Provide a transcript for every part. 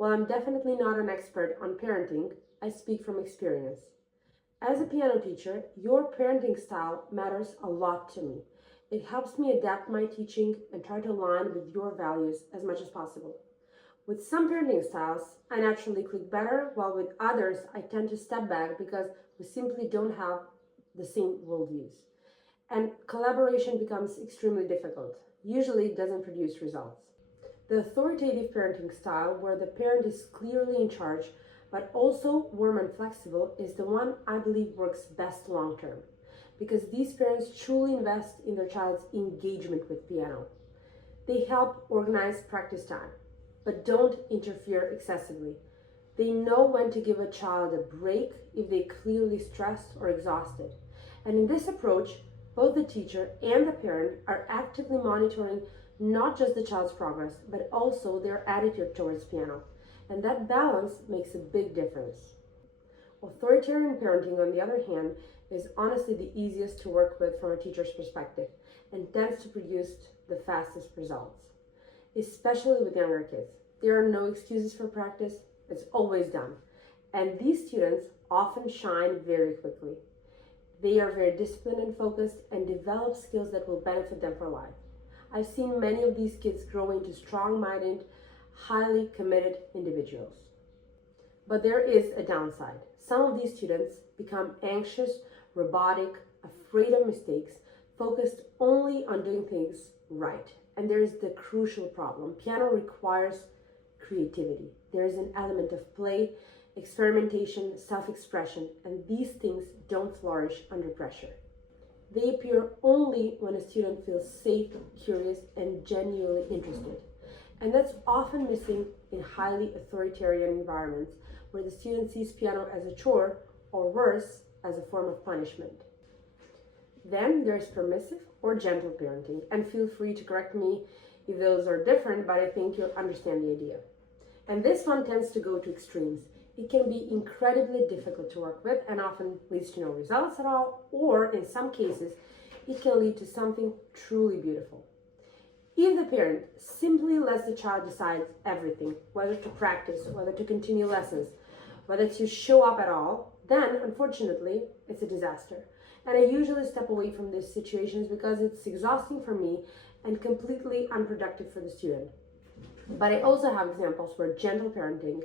While I'm definitely not an expert on parenting, I speak from experience. As a piano teacher, your parenting style matters a lot to me. It helps me adapt my teaching and try to align with your values as much as possible. With some parenting styles, I naturally click better, while with others, I tend to step back because we simply don't have the same worldviews. And collaboration becomes extremely difficult. Usually, it doesn't produce results. The authoritative parenting style, where the parent is clearly in charge but also warm and flexible, is the one I believe works best long term, because these parents truly invest in their child's engagement with piano. They help organize practice time, but don't interfere excessively. They know when to give a child a break if they're clearly stressed or exhausted. And in this approach, both the teacher and the parent are actively monitoring not just the child's progress, but also their attitude towards piano. And that balance makes a big difference. Authoritarian parenting, on the other hand, is honestly the easiest to work with from a teacher's perspective and tends to produce the fastest results, especially with younger kids. There are no excuses for practice, it's always done. And these students often shine very quickly. They are very disciplined and focused and develop skills that will benefit them for life. I've seen many of these kids grow into strong-minded, highly committed individuals. But there is a downside. Some of these students become anxious, robotic, afraid of mistakes, focused only on doing things right. And there is the crucial problem. Piano requires creativity. There is an element of play, experimentation, self-expression, and these things don't flourish under pressure. They appear only when a student feels safe, curious, and genuinely interested. And that's often missing in highly authoritarian environments where the student sees piano as a chore, or worse, as a form of punishment. Then there's permissive or gentle parenting, and feel free to correct me if those are different, but I think you'll understand the idea. And this one tends to go to extremes. It can be incredibly difficult to work with and often leads to no results at all, or in some cases, it can lead to something truly beautiful. If the parent simply lets the child decide everything, whether to practice, whether to continue lessons, whether to show up at all, then unfortunately, it's a disaster. And I usually step away from these situations because it's exhausting for me and completely unproductive for the student. But I also have examples where gentle parenting,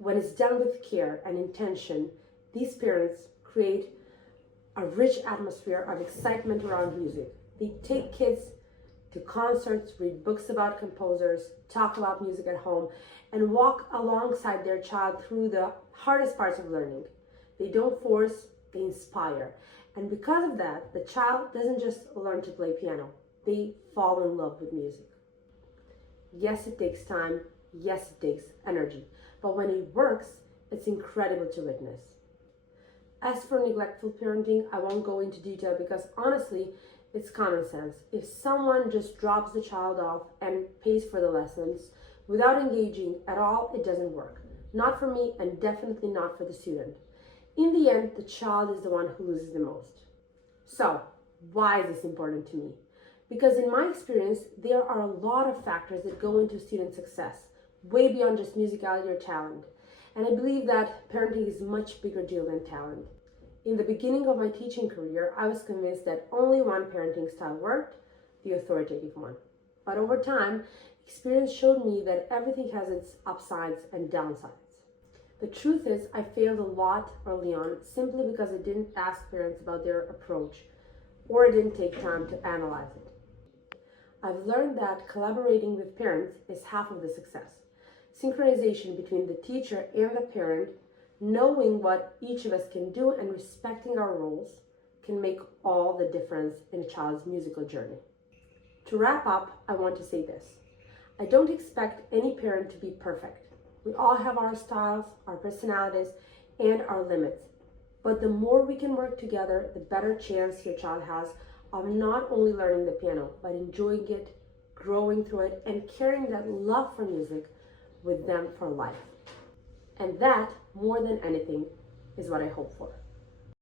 when it's done with care and intention, these parents create a rich atmosphere of excitement around music. They take kids to concerts, read books about composers, talk about music at home, and walk alongside their child through the hardest parts of learning. They don't force, they inspire. And because of that, the child doesn't just learn to play piano, they fall in love with music. Yes, it takes time. Yes, it takes energy. But when it works, it's incredible to witness. As for neglectful parenting, I won't go into detail because honestly, it's common sense. If someone just drops the child off and pays for the lessons without engaging at all, it doesn't work. Not for me and definitely not for the student. In the end, the child is the one who loses the most. So, why is this important to me? Because in my experience, there are a lot of factors that go into student success, way beyond just musicality or talent. And I believe that parenting is a much bigger deal than talent. In the beginning of my teaching career, I was convinced that only one parenting style worked, the authoritative one. But over time, experience showed me that everything has its upsides and downsides. The truth is, I failed a lot early on simply because I didn't ask parents about their approach, or I didn't take time to analyze it. I've learned that collaborating with parents is half of the success. Synchronization between the teacher and the parent, knowing what each of us can do and respecting our roles, can make all the difference in a child's musical journey. To wrap up, I want to say this. I don't expect any parent to be perfect. We all have our styles, our personalities, and our limits. But the more we can work together, the better chance your child has of not only learning the piano, but enjoying it, growing through it, and carrying that love for music with them for life. And that, more than anything, is what I hope for.